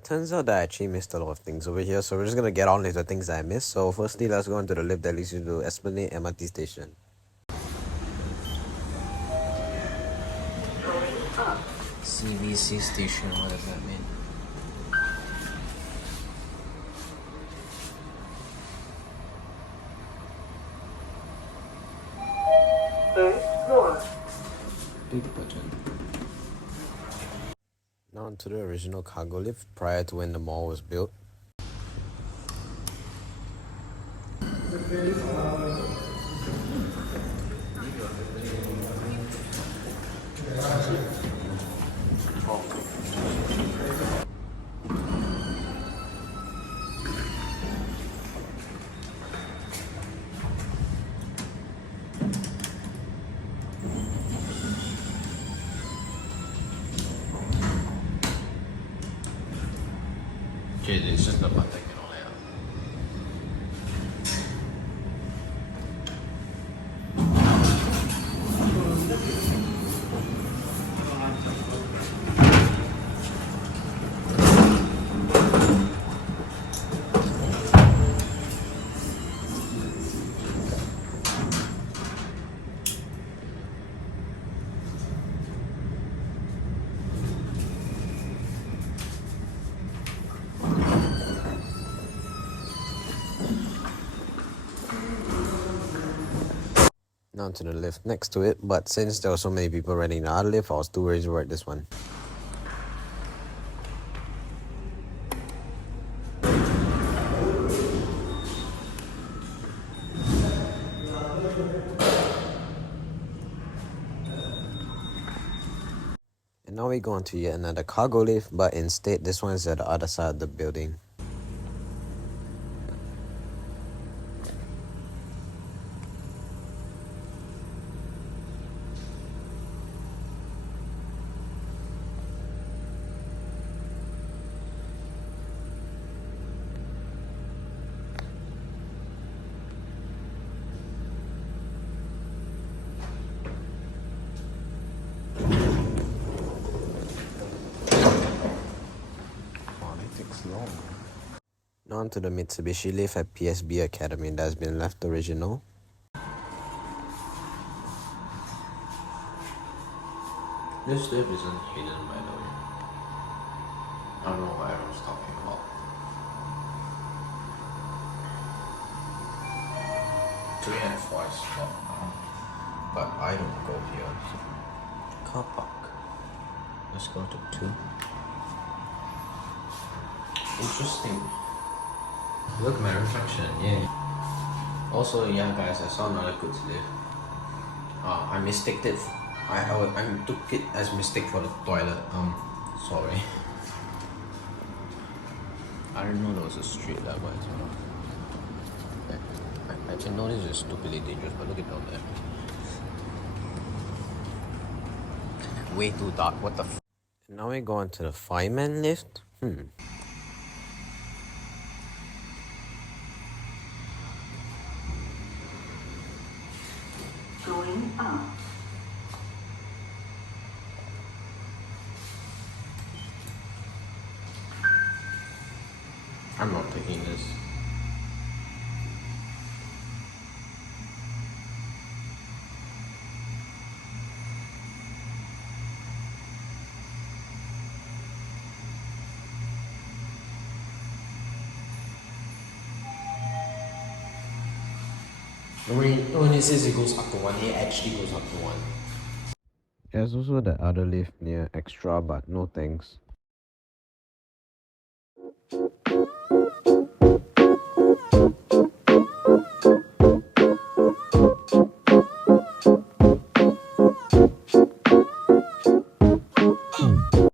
it turns out that I actually missed a lot of things over here, so we're just gonna get on with the things that I missed. So firstly, let's go into the lift that leads you to Esplanade MRT station. CVC station, what does that mean? First floor. Big button. Now onto the original cargo lift prior to when the mall was built. Okay, it's just the button and all that. Now to the lift next to it, but since there were so many people riding the other lift, I was too worried to ride this one. And now we go on to yet another cargo lift, but instead this one is at the other side of the building. Long. Now on to the Mitsubishi lift at PSB Academy that has been left original. This lift isn't hidden, by the way. I don't know what I was talking about. Three and four is locked now, but I don't go here. So. Car park. Let's go to 2. Interesting. Look at my reflection, yeah. Also, yeah guys, I saw another goods lift. I mistook it. I took it as mistake for the toilet. Sorry. I didn't know there was a street level as well. I can know this is stupidly dangerous, but look at down there. Way too dark. What the? Now we go on to the fireman lift. Going up. I'm not taking this. When it says it goes up to 1, it actually goes up to 1. There's also the other lift near Extra, but no thanks.